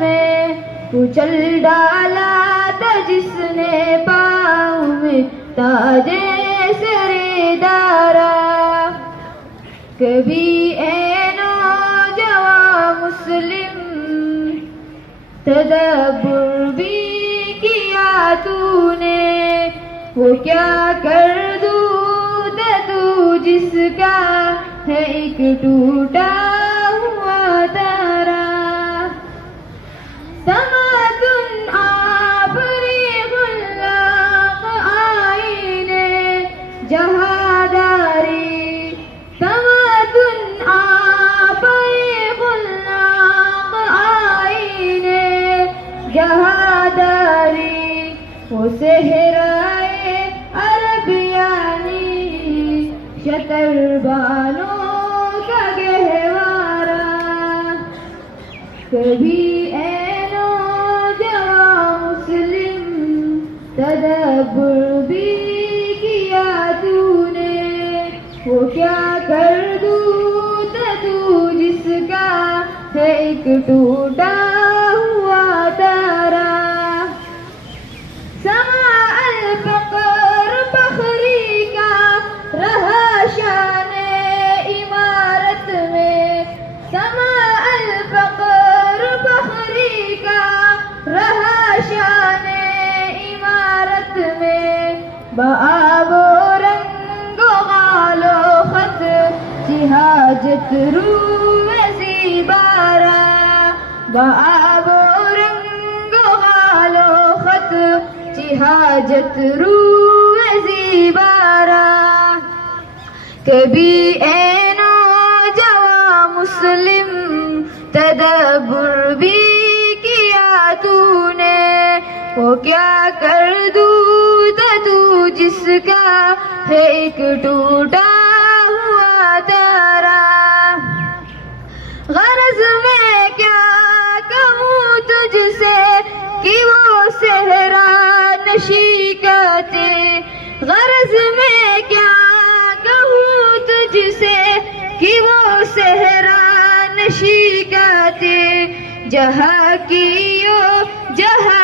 میں کچل ڈالا تھا جس نے پاؤں میں تاج سر دارا. کبھی اے نوجوان مسلم تدبر بھی کیا تو نے, وہ کیا کر دوں تو جس کا ہے ایک ٹوٹا ہوا تارا. تمدن آبری غلاق آئینے جہاداری, تمدن آبری غلاق آئینے جہاداری. وہ صحرائے عربیانی شتر بالوں کا گہوارا. کبھی اے نوجوان مسلم تدبر بھی کیا تو نے, وہ کیا کر دوں تو جس کا ہے ایک ٹوٹا ہوا تارا. سما الفقر فخری کا رہا شان عمارت میں, سما الفقر فخری کا رہا شان عمارت میں. بآب و رنگ و غال و خط جہاجت روح زیبارا, بآب و رنگ و غال و خط جہاجت روح زیبارا. کبھی اے نوجوان مسلم تدبر بھی کیا تو نے, وہ کیا کر دوں تو جس کا ہے ایک ٹوٹا ہوا تارا. غرض میں کیا کہوں تجھ سے کہ وہ صحرا نشی کرتے, غرض میں کیا کہوں تجھ سے کہ وہ صحرا نشی کرتے. جہاں کیو جہاں